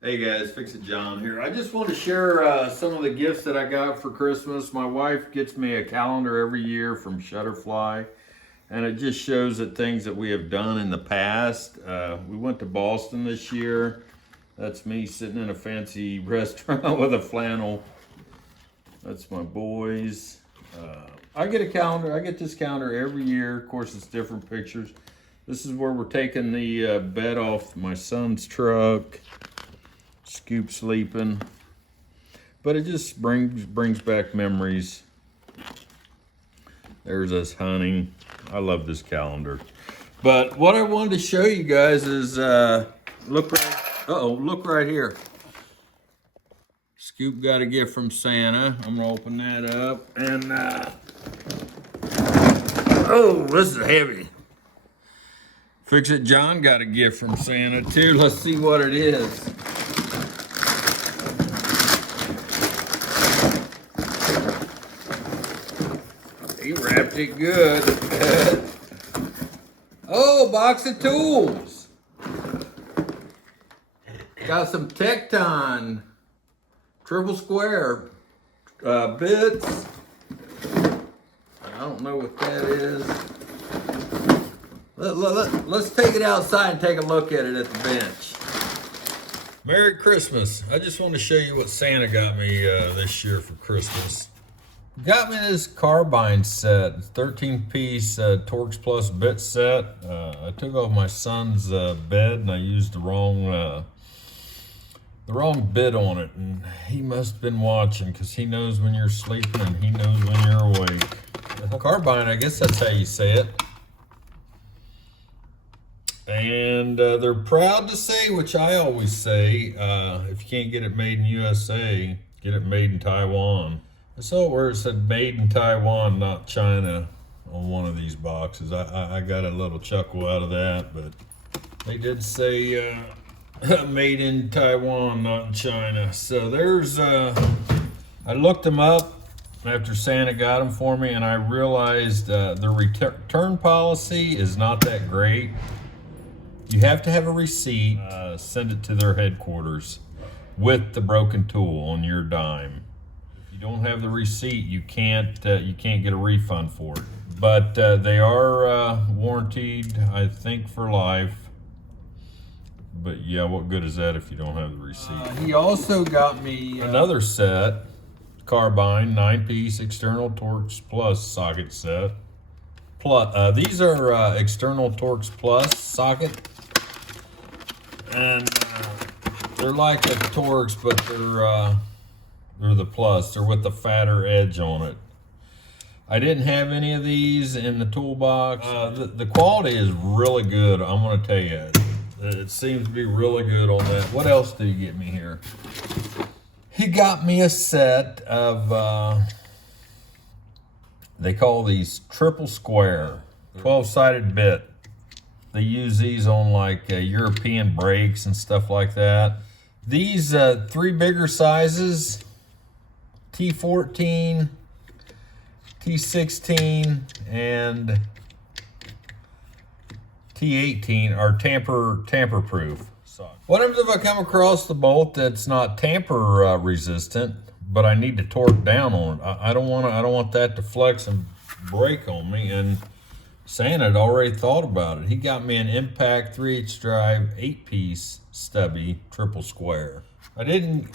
Hey guys, Fix It John here. I just want to share some of the gifts that I got for Christmas. My wife gets me a calendar every year from Shutterfly, and it just shows that things that we have done in the past. We went to Boston this year. That's me sitting in a fancy restaurant with a flannel. That's my boys. I get a calendar. I get this calendar every year. Of course, it's different pictures. This is where we're taking the bed off my son's truck. Scoop sleeping, but it just brings back memories. There's us hunting. I love this calendar. But what I wanted to show you guys is look right here. Scoop got a gift from Santa. I'm gonna open that up, and oh, this is heavy. Fix It John got a gift from Santa too. Let's see what it is. He wrapped it good. Oh, box of tools. Got some Tekton triple square bits. I don't know what that is. Let's take it outside and take a look at it at the bench. Merry Christmas. I just want to show you what Santa got me this year for Christmas. Got me this Carbyne set, 13-piece Torx Plus bit set. I took off my son's bed and I used the wrong bit on it, and he must have been watching because he knows when you're sleeping and he knows when you're awake. Carbyne, I guess that's how you say it. And they're proud to say, which I always say, if you can't get it made in USA, get it made in Taiwan. I saw where it said made in Taiwan, not China, on one of these boxes. I got a little chuckle out of that, but they did say made in Taiwan, not in China. So there's, I looked them up after Santa got them for me, and I realized the return policy is not that great. You have to have a receipt, send it to their headquarters with the broken tool on your dime. You don't have the receipt, you can't get a refund for it. But they are warranted, I think, for life. But yeah, what good is that if you don't have the receipt? He also got me another set, Carbyne 9-piece external Torx Plus socket set. Plus, these are external Torx Plus socket, and they're like a Torx, but they're the Plus. They're with the fatter edge on it. I didn't have any of these in the toolbox. The quality is really good, I'm gonna tell you. It seems to be really good on that. What else did he get me here? He got me a set of, they call these triple square, 12-sided bit. They use these on like European brakes and stuff like that. These 3 bigger sizes, T14, T16, and T18 are tamper proof. What happens if I come across the bolt that's not tamper resistant, but I need to torque down on it? I don't want that to flex and break on me. And Santa had already thought about it. He got me an Impact 3/8 drive 8-piece stubby triple square. I didn't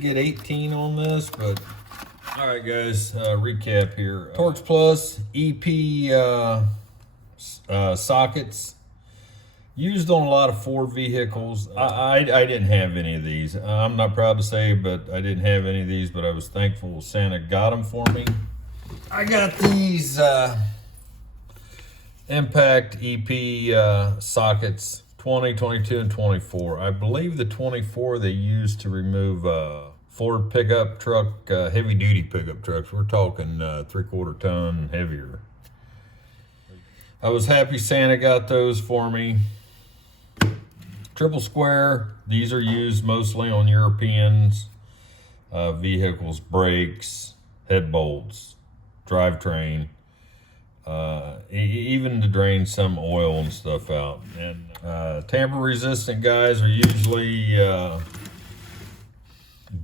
get 18 on this, but all right, guys. Recap here. Torx Plus EP sockets. Used on a lot of Ford vehicles. I didn't have any of these. I'm not proud to say, but I didn't have any of these, but I was thankful Santa got them for me. I got these Impact EP sockets, 20, 22, and 24. I believe the 24 they used to remove Ford pickup truck, heavy duty pickup trucks. We're talking 3/4 ton and heavier. I was happy Santa got those for me. Triple square, these are used mostly on Europeans, vehicles, brakes, head bolts, drivetrain, even to drain some oil and stuff out. And tamper resistant guys are usually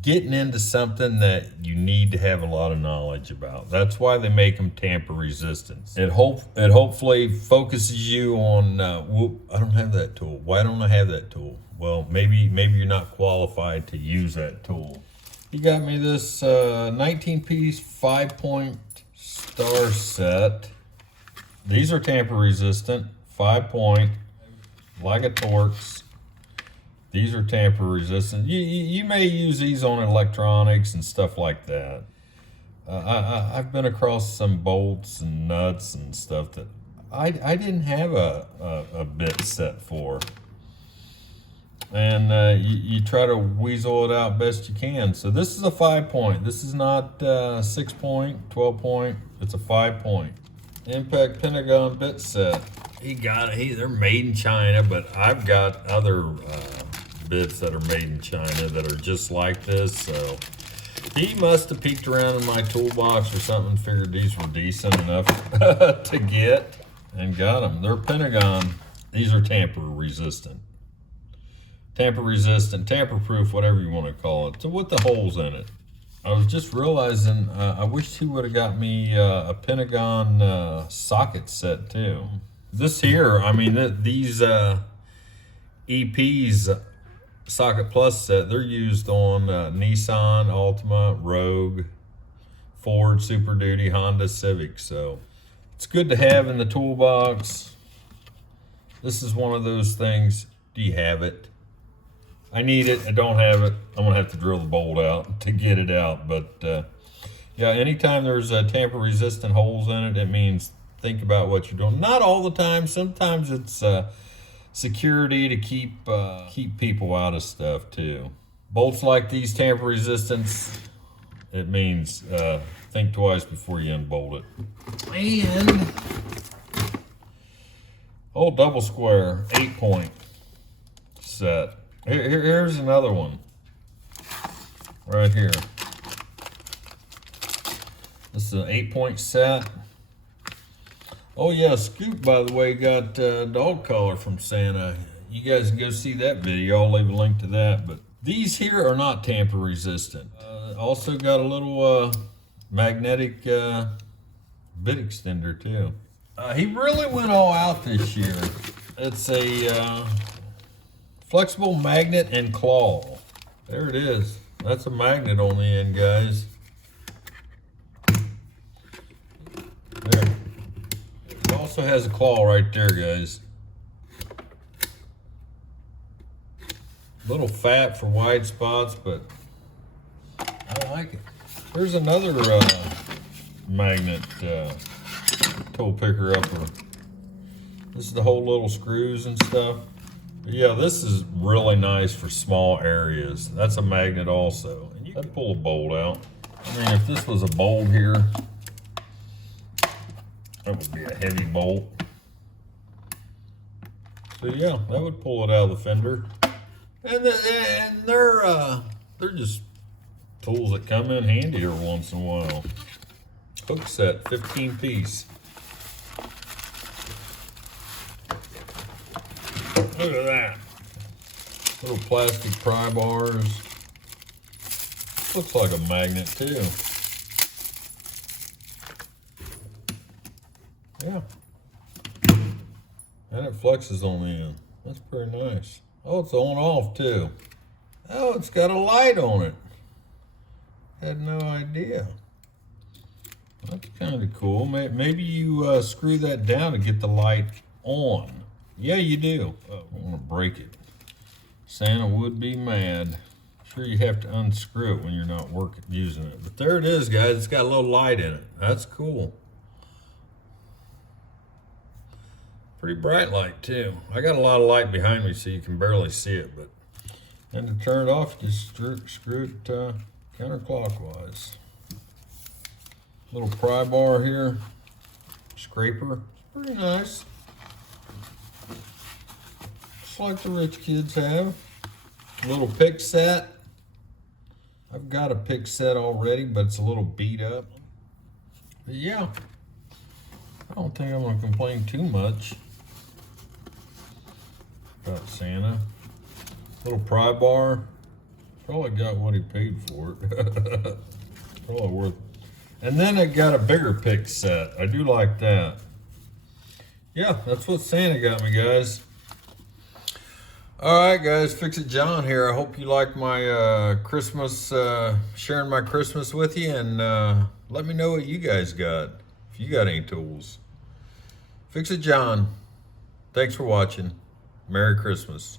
getting into something that you need to have a lot of knowledge about. That's why they make them tamper resistant. It hopefully focuses you on, whoop, I don't have that tool. Why don't I have that tool? Well, maybe you're not qualified to use that tool. You got me this 19-piece 5-point star set. These are tamper resistant, 5-point, like a Torx. These are tamper resistant. You may use these on electronics and stuff like that. I've been across some bolts and nuts and stuff that I didn't have a bit set for. And you try to weasel it out best you can. So this is a 5-point. This is not 6-point, 12-point. It's a 5-point. Impact Pentagon bit set. He got it. They're made in China, but I've got other bits that are made in China that are just like this. So he must have peeked around in my toolbox or something, figured these were decent enough to get, and got them. They're Pentagon. These are tamper resistant. Tamper resistant, tamper proof, whatever you want to call it. So with the holes in it. I was just realizing I wish he would have got me a Pentagon socket set too. This here, I mean, these EPs socket plus set, they're used on Nissan, Altima, Rogue, Ford, Super Duty, Honda Civic. So it's good to have in the toolbox. This is one of those things. Do you have it? I need it. I don't have it. I'm gonna have to drill the bolt out to get it out. But yeah, anytime there's tamper-resistant holes in it, it means think about what you're doing. Not all the time. Sometimes it's security to keep people out of stuff too. Bolts like these tamper-resistance, it means think twice before you unbolt it. And old double square 8-point set. Here's another one right here. This is an 8-point set. Oh yeah, Scoop, by the way, got a dog collar from Santa. You guys can go see that video. I'll leave a link to that. But these here are not tamper resistant. Also got a little magnetic bit extender too. He really went all out this year. It's a flexible magnet and claw. There it is. That's a magnet on the end, guys. There. It also has a claw right there, guys. A little fat for wide spots, but I like it. There's another magnet tool picker upper. This is the whole little screws and stuff. Yeah, this is really nice for small areas. That's a magnet also. And you can pull a bolt out. I mean, if this was a bolt here, that would be a heavy bolt. So yeah, that would pull it out of the fender. And they're just tools that come in handy every once in a while. Hook set, 15-piece. Look at that. Little plastic pry bars. Looks like a magnet too. Yeah. And it flexes on the end. That's pretty nice. Oh, it's on off too. Oh, it's got a light on it. Had no idea. That's kind of cool. Maybe you screw that down to get the light on. Yeah, you do. Oh, I want to break it. Santa would be mad. Sure, you have to unscrew it when you're not using it. But there it is, guys. It's got a little light in it. That's cool. Pretty bright light, too. I got a lot of light behind me, so you can barely see it. But and to turn it off, just screw it counterclockwise. Little pry bar here. Scraper. It's pretty nice. Just like the rich kids have. A little pick set. I've got a pick set already, but it's a little beat up. But yeah, I don't think I'm going to complain too much about Santa. Little pry bar. Probably got what he paid for it. Probably worth. And then it got a bigger pick set. I do like that. Yeah, that's what Santa got me, guys. All right, guys, Fix It John here. I hope you like my Christmas, sharing my Christmas with you, and let me know what you guys got, if you got any tools. Fix It John. Thanks for watching. Merry Christmas.